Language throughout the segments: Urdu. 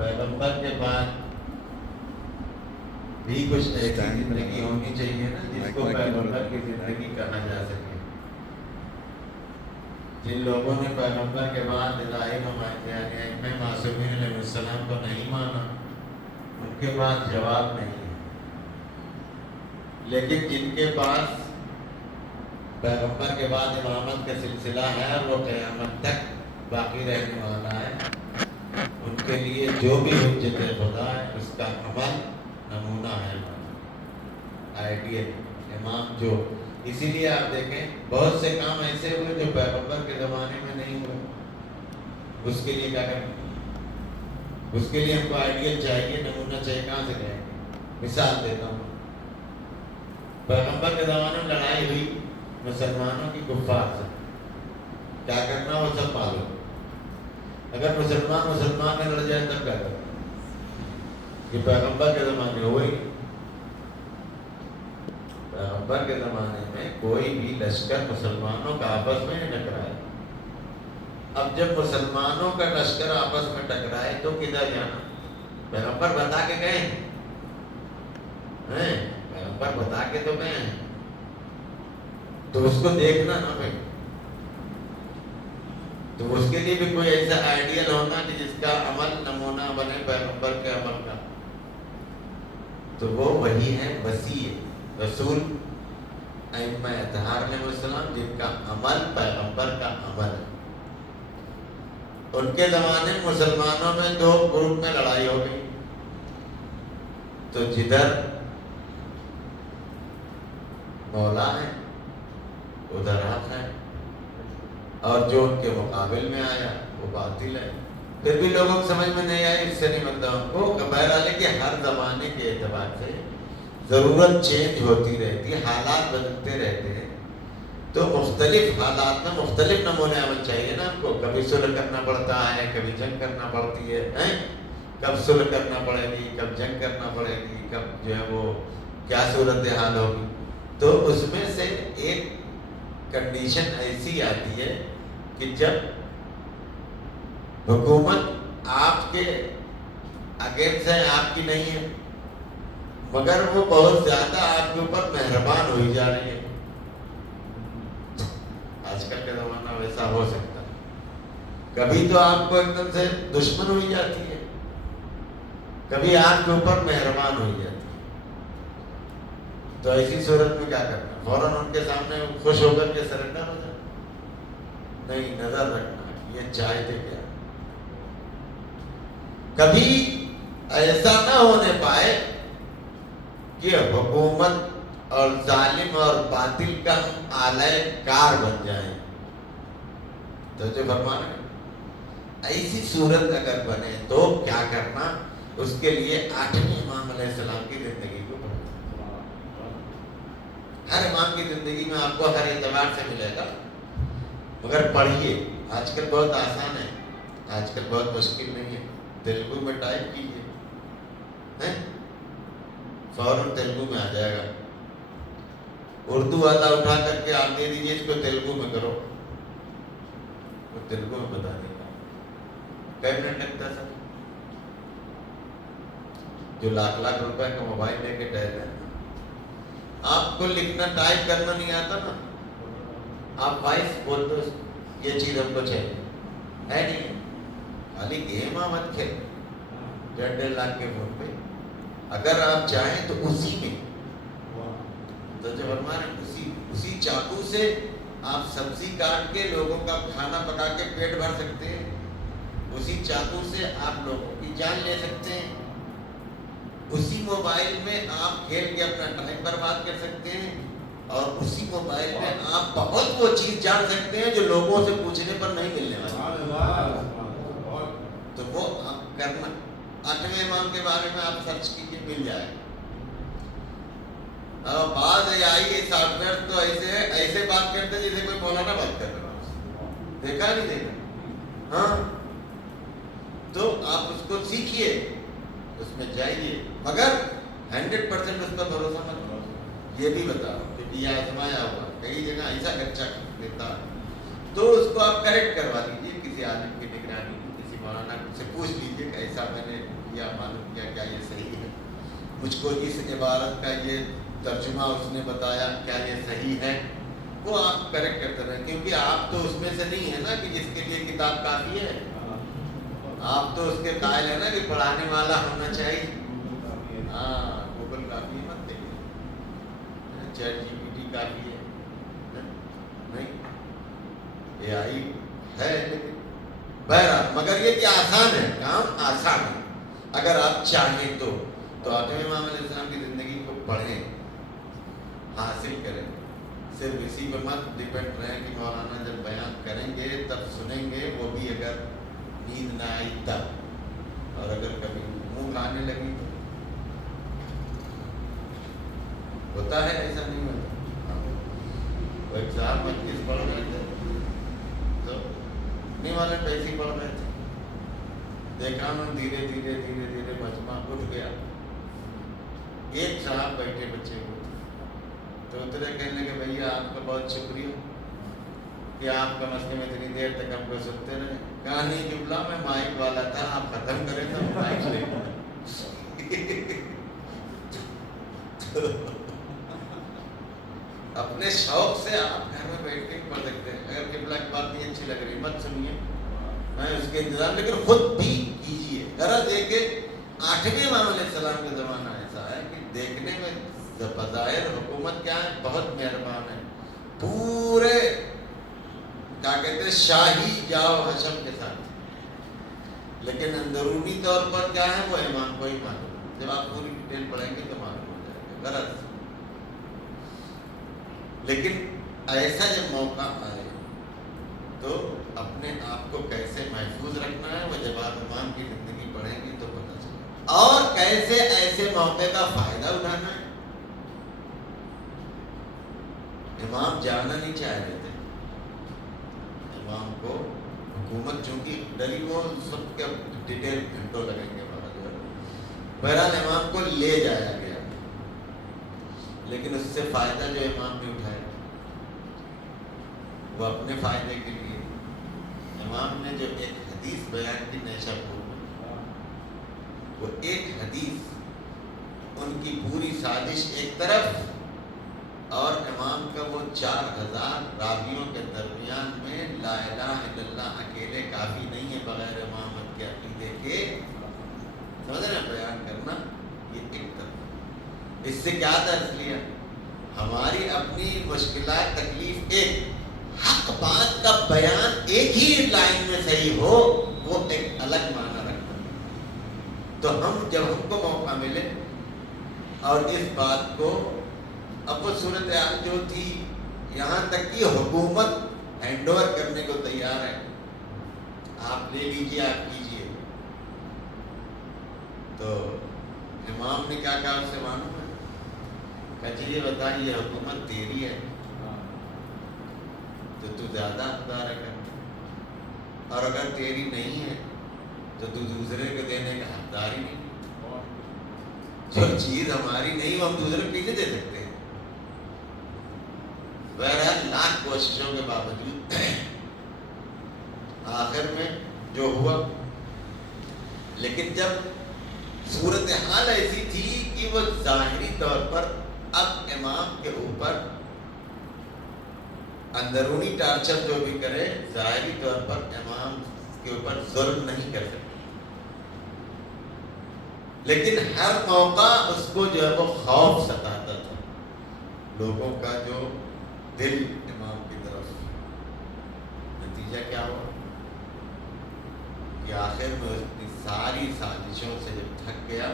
پیغمبر کے بعد بھی کچھ ایسی زندگی ہونی چاہیے نا جس کو پیغمبر کی زندگی کہا جا سکے. جن لوگوں نے پیغمبر کے بعد الہی نمائندے یعنی ائمہ معصومین علیہ السلام کو نہیں مانا ان کے پاس جواب نہیں ہے. لیکن جن کے پاس پیغمبر کے بعد امامت کا سلسلہ ہے اور وہ قیامت تک باقی رہنے والا ہے ان کے لیے جو بھی حجت خدا ہے اس کا عمل نمونہ ہے آئیڈیل امام جو. اسی لیے آپ دیکھیں بہت سے کام ایسے ہوئے جو پیغمبر کے زمانے میں نہیں ہوئے. اس کے لیے کیا کریں؟ اس کے لیے ہم کو آئیڈیل چاہیے, نمونہ چاہیے. کہاں سے لیں؟ مثال دیتا ہوں. پیغمبر کے زمانے میں لڑائی ہوئی مسلمانوں کی کفار سے, کیا کرنا وہ سب معلوم. اگر مسلمان میں لڑ جائے تب کیا کرنا؟ یہ پیغمبر کے زمانے ہوئی. پیغمبر کے زمانے میں کوئی بھی لشکر مسلمانوں کا آپس میں نہیں ٹکرائے. اب جب مسلمانوں کا لشکر آپس میں ٹکرائے تو کدھر جانا؟ پیغمبر بتا کے گئے ہیں, پیغمبر بتا کے تو گئے ہیں, تو اس کو دیکھنا نا بھائی. تو اس کے لیے بھی کوئی ایسا آئیڈیل ہونا کہ جس کا عمل نمونہ بنے پیغمبر کے عمل کا. تو وہ وہی ہے وسیع رسول ائمہ اطہار علیہ السلام جن کا عمل پیغمبر کا عمل ہے. ان کے زمانے میں مسلمانوں میں دو گروپ میں لڑائی ہو گئی. تو جدھر مولا ہے ادھر حق ہے, اور جو ان کے مقابل میں آیا وہ باطل ہے. پھر بھی لوگوں کو سمجھ میں نہیں آئی, اس سے نہیں بنتا ان کو. بہرحال ہے کہ ہر زمانے کے اعتبار سے ضرورت چینج ہوتی رہتی ہے, حالات بدلتے رہتے ہیں. تو مختلف حالات میں مختلف نمونے عمل چاہیے نا ہم کو. کبھی صلح کرنا پڑتا ہے, کبھی جنگ کرنا پڑتی ہے. کب صلح کرنا پڑے گی, کب جنگ کرنا پڑے گی, کب جو ہے وہ کیا صورتحال ہوگی. تو اس میں سے ایک کنڈیشن ایسی آتی ہے کہ جب حکومت آپ کے اگینسٹ ہے, آپ کی نہیں ہے, مگر وہ بہت زیادہ آپ کے اوپر مہربان ہوئی جا رہی ہے. آج کل کا زمانہ ویسا ہو سکتا ہے. کبھی تو آپ کو ایک دم سے دشمن ہوئی جاتی ہے, کبھی آپ کے اوپر مہربان ہوئی جاتی ہے. تو ایسی صورت میں کیا کرنا؟ فوراً ان کے سامنے خوش ہو کر کے سرنڈر ہو جانا؟ نہیں, نظر رکھنا ہے یہ چاہتے کیا. کبھی ایسا نہ ہونے پائے کہ حکومت اور ظالم اور باطل کا آلہ کار بن جائیں. تو جو فرمانا ہے ایسی صورت اگر بنے تو کیا کرنا؟ اس کے لیے 8ویں امام علیہ السلام کی زندگی کو پڑھنا. ہر امام کی زندگی میں آپ کو ہر اعتبار سے ملے گا, مگر پڑھیے. آج کل بہت آسان ہے, آج کل بہت مشکل نہیں ہے. تیلگو میں ٹائپ کیجیے, فوراً تیلگو میں آ جائے گا. اردو والا اٹھا کر کے آپ دے دیجیے اس کو تیلگو میں کرو, وہ تیلگو میں بتا دے گا. کئی منٹ لگتا ہے سر. جو لاکھ لاکھ روپے کا موبائل لے کے ٹہل رہے ہیں, آپ کو لکھنا ٹائپ کرنا نہیں آتا نا, آپ وائس بول دو یہ چیز ہم کو چاہیے, ہے نہیں. خالی گیم مت کھیل 1.5 لاکھ کے فون پہ. اگر آپ چاہیں تو اسی میں تو جب ہمارے اسی چاقو سے آپ سبزی کاٹ کے لوگوں کا کھانا پکا کے پیٹ بھر سکتے ہیں. اسی چاقو سے آپ لوگوں کی جان لے سکتے ہیں. اسی موبائل میں آپ کھیل کے اپنا ٹائم برباد کر سکتے ہیں, اور اسی موبائل میں آپ بہت وہ چیز جان سکتے ہیں جو لوگوں سے پوچھنے پر نہیں ملنے والی. تو وہ آپ کرنا. 8ویں امام کے بارے میں آپ سرچ کیجیے, مل جائے گا. بعض AI سافٹ ویئر تو ایسے بات کرتے ہیں جیسے کوئی مولانا بات کر رہا ہے. دیکھا نہیں دیکھا؟ ہاں, تو آپ اس کو سیکھیے, اس میں جائیے, مگر 100% اس پر بھروسہ مت کرو. یہ بھی بتا رہا ہوں کہ یہ آزمایا ہوا کئی جگہ ایسا خرچہ دیتا ہے, تو اس کو آپ کریکٹ کروا لیجیے کسی عالم کی نگرانی, کسی مولانا سے پوچھ لیجیے کہ ایسا دیکھا میں نے کیا معلوم کیا کیا یہ صحیح ہے، مجھ کو اس عبارت کا یہ ترجمہ اس نے بتایا کیا یہ صحیح ہے، وہ آپ کریکٹ کرتے رہیں، کیونکہ آپ تو اس میں سے نہیں ہے نا کہ جس کے لیے کتاب کافی ہے، آپ تو اس کے قائل ہے نا کہ پڑھانے والا ہونا چاہیے. ہاں گوگل کافی ہے مت دیکھیے، چیٹ جی پی ٹی کافی ہے نہیں، اے آئی ہے لیکن بہرحال، مگر یہ کہ آسان ہے، کام آسان ہے اگر آپ چاہیں تو آٹھویں امام علیہ السلام کی زندگی کو پڑھیں، حاصل کریں، صرف اسی پر مت ڈپینڈ رہیں کہ مولانا جب بیان کریں گے تب سنیں گے، وہ بھی اگر نیند نہ آئی تب، اور اگر کبھی منہ کھانے لگی تو ہوتا ہے، ایسا نہیں ہوتا. وہ ایک صاحب مجلس پڑھ رہے تھے تو نہیں والے پیسے پڑھ رہے تھے، دیکھا انہوں نے دھیرے دھیرے دھیرے دھیرے مجمع اٹھ گیا، ایک صاحب بیٹھے بچے کو تو اترے، کہنے کہ بھیا آپ کا بہت شکریہ کہ آپ کم از کم اتنی دیر تک ہم کو سنتے رہے. کہا نہیں جملہ میں مائک والا تھا، آپ ختم کریں تو مائک لے اپنے شوق سے آپ گھر میں بیٹھ کے پڑھ سکتے ہیں. اگر قبلہ کی بات نہیں اچھی لگ رہی مت سنیے، میں اس کے انتظام، لیکن خود بھی کیجیے. غرض یہ کہ آٹھویں امام علیہ السلام کا زمانہ ایسا ہے کہ دیکھنے میں بظاہر حکومت کیا ہے، بہت مہربان ہے، پورے کیا کہتے ہیں شاہی جاؤ حشم کے ساتھ، لیکن اندرونی طور پر کیا ہے وہ امام کو ہی معلوم. جب آپ پوری ڈیٹیل پڑھیں گے تو معلوم ہو جائے گا. غرض لیکن ایسا جب موقع آئے تو اپنے آپ کو کیسے محفوظ رکھنا ہے، وہ جب آپ امام کی زندگی پڑھیں گے تو پتہ چلے، اور کیسے ایسے موقع کا فائدہ اٹھانا ہے. امام جانا نہیں چاہ رہے تھے، امام کو حکومت چونکہ ڈری، وہ سب کے ڈیٹیل گھنٹوں لگیں گے، بہرحال امام کو لے جایا گیا، لیکن اس سے فائدہ جو امام نے اٹھایا وہ اپنے فائدے کے لیے. امام نے جو ایک حدیث بیان کی نیشاپور میں، وہ ایک حدیث ان کی پوری سازش ایک طرف، اور امام کا وہ 4000 راویوں کے درمیان میں لا الہ الا اللہ اکیلے کافی نہیں ہے بغیر امامت کے عقیدے کے، سمجھ رہے ہیں، بیان کرنا یہ ایک طرف. اس سے کیا درس لیا؟ ہماری اپنی مشکلات تکلیف، ایک حق بات کا بیان ایک ہی لائن میں صحیح ہو، وہ ایک الگ معنی رکھتا ہے. تو جب ہم کو موقع ملے اور اس بات کو، اب وہ صورتحال جو تھی یہاں تک کہ حکومت ہینڈ اوور کرنے کو تیار ہے، آپ لے لیجیے، آپ کیجیے. تو امام نے کیا کہا اس سے معلوم ہے؟ کہ جی یہ بتا، یہ حکومت تیری ہے تو زیادہ حقدار ہے کرنا، اور اگر تیری نہیں ہے تو دوسرے کو دینے کا حقدار ہی نہیں. جو چیز ہماری نہیں وہ ہم دوسرے کو کیسے دے سکتے ہیں؟ بہرحال لاکھ کوششوں کے باوجود آخر میں جو ہوا، لیکن جب صورتحال ایسی تھی کہ وہ ظاہری طور پر اب امام کے اوپر اندرونی ٹارچر جو بھی کرے، ظاہری طور پر امام کے اوپر ظلم نہیں کر سکتے، لیکن ہر موقع اس کو جو ہے وہ خوف ستاتا تھا، لوگوں کا جو دل امام کی طرف. نتیجہ کیا ہوا کہ آخر میں اس کی ساری سازشوں سے جب تھک گیا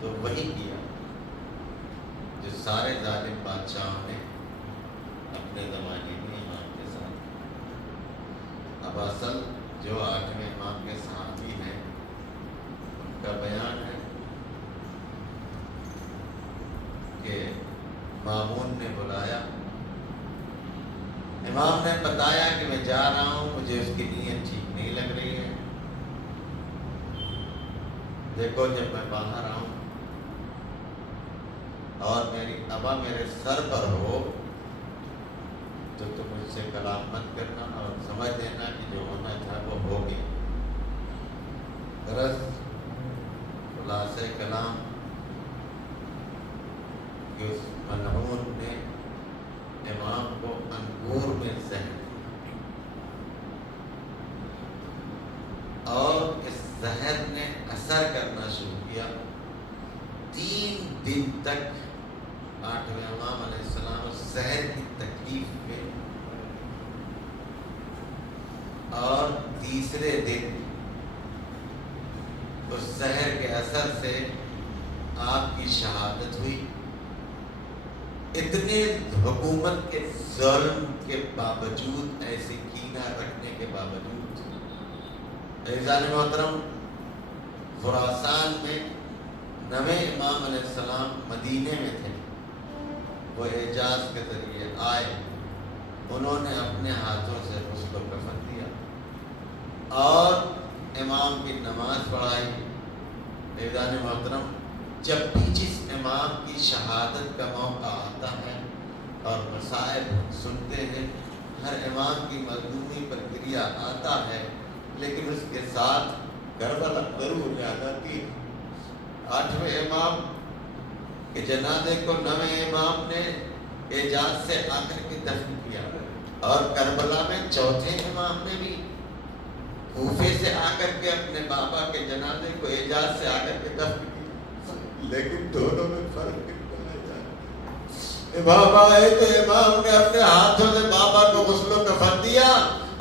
تو وہی کیا جو سارے ظالم بادشاہوں نے اپنے زمانے میں امام کے ساتھ. اب اصل جو آٹھویں امام کے صحابی ہیں ان کا بیان ہے کہ مامون نے بلایا، امام نے بتایا کہ میں جا رہا ہوں، مجھے اس کی نیت ٹھیک نہیں لگ رہی ہے، دیکھو جب میں باہر آؤں اور میری ابا میرے سر پر ہو تو تم مجھ سے کلام مت کرنا اور سمجھ لینا کہ جو ہونا تھا وہ ہو گیا. غرض خلاصہ کلام کہ اس ملعون نے امام کو انگور میں زہر اور اس زہر نے اثر کرنا شروع کیا. 3 دن تک 8ویں امام علیہ السلام اس زہر کی تکلیف میں، اور تیسرے دن اس زہر کے اثر سے آپ کی شہادت ہوئی. اتنے حکومت کے ظلم کے باوجود، ایسے کینہ رکھنے کے باوجود، عزیزان محترم، خراسان میں 9ویں امام علیہ السلام مدینے میں تھے. وہ اعجاز کے ذریعے آئے، انہوں نے اپنے ہاتھوں سے غسل و کفن دیا اور امام کی نماز پڑھائی. عزیزان محترم، جب بھی جس امام کی شہادت کا موقع آتا ہے اور مصائب سنتے ہیں، ہر امام کی مظلومی پر گریہ آتا ہے، لیکن اس کے ساتھ کربلا ضرور یاد آتی ہے. 8ویں امام کے جنازے کو 9ویں امام نے اعجاز سے آ کر کے دفن کیا، اور کربلا میں 4تھے امام نے بھی کوفے سے آ کر کے اپنے بابا کے جنازے کو اعجاز سے آ کر کے دفن کیا. لیکن دونوں میں فرق کتنا ہے. امام آئے تو امام نے اپنے ہاتھوں سے بابا کو غسل و کفن دیا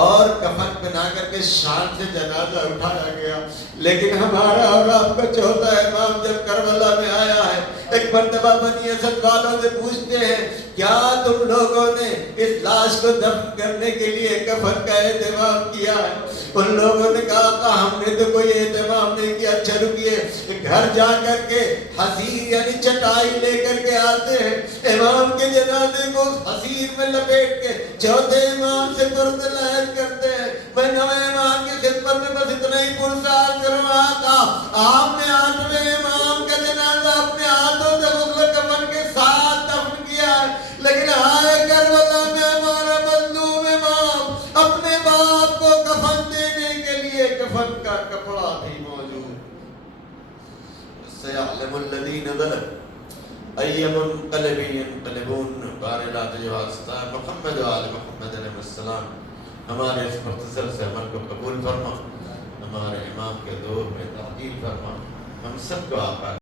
اور کفن بنا کر کے شان سے جنازہ اٹھایا گیا. لیکن ہمارا اور آپ کا 4تھا امام جب کربلا میں آیا ہے، ایک مرتبہ بنی اسد والوں سے پوچھتے ہیں، کیا تم لوگوں نے اس لاش کو دفن کرنے کے لیے کفن کا اہتمام کیا ہے؟ ان لوگوں نے کہا کہ ہم نے تو کوئی اہتمام نہیں کیا. اچھا رکیے، گھر جا کر کے حصیر یعنی چٹائی لے کر کے آتے ہیں، امام کے جنازے کو حصیر میں لپیٹ کے 4تھے امام سے برد لحظ کرتے ہیں. میں 9ویں امام کی خدمت میں بس اتنا ہی پرسار کروں آقا، آپ نے 8ویں امام کا جنازہ اپنے ہاتھوں سے غسل کفن کے ساتھ دفن کیا ہے، لیکن آئے کربلا میں ہمارا مظلوم امام اپنے باپ کو کفن دینے کے لیے کفن کا کپڑا بھی موجود. سيعلم الذين ظلموا أي منقلب ينقلبون. بارے لا تجوازتا محمد و آل محمد علیہ السلام. ہمارے اس مختصر سے عمل کو قبول فرما، ہمارے امام کے دور میں تعدیل فرما. ہم سب کو آقا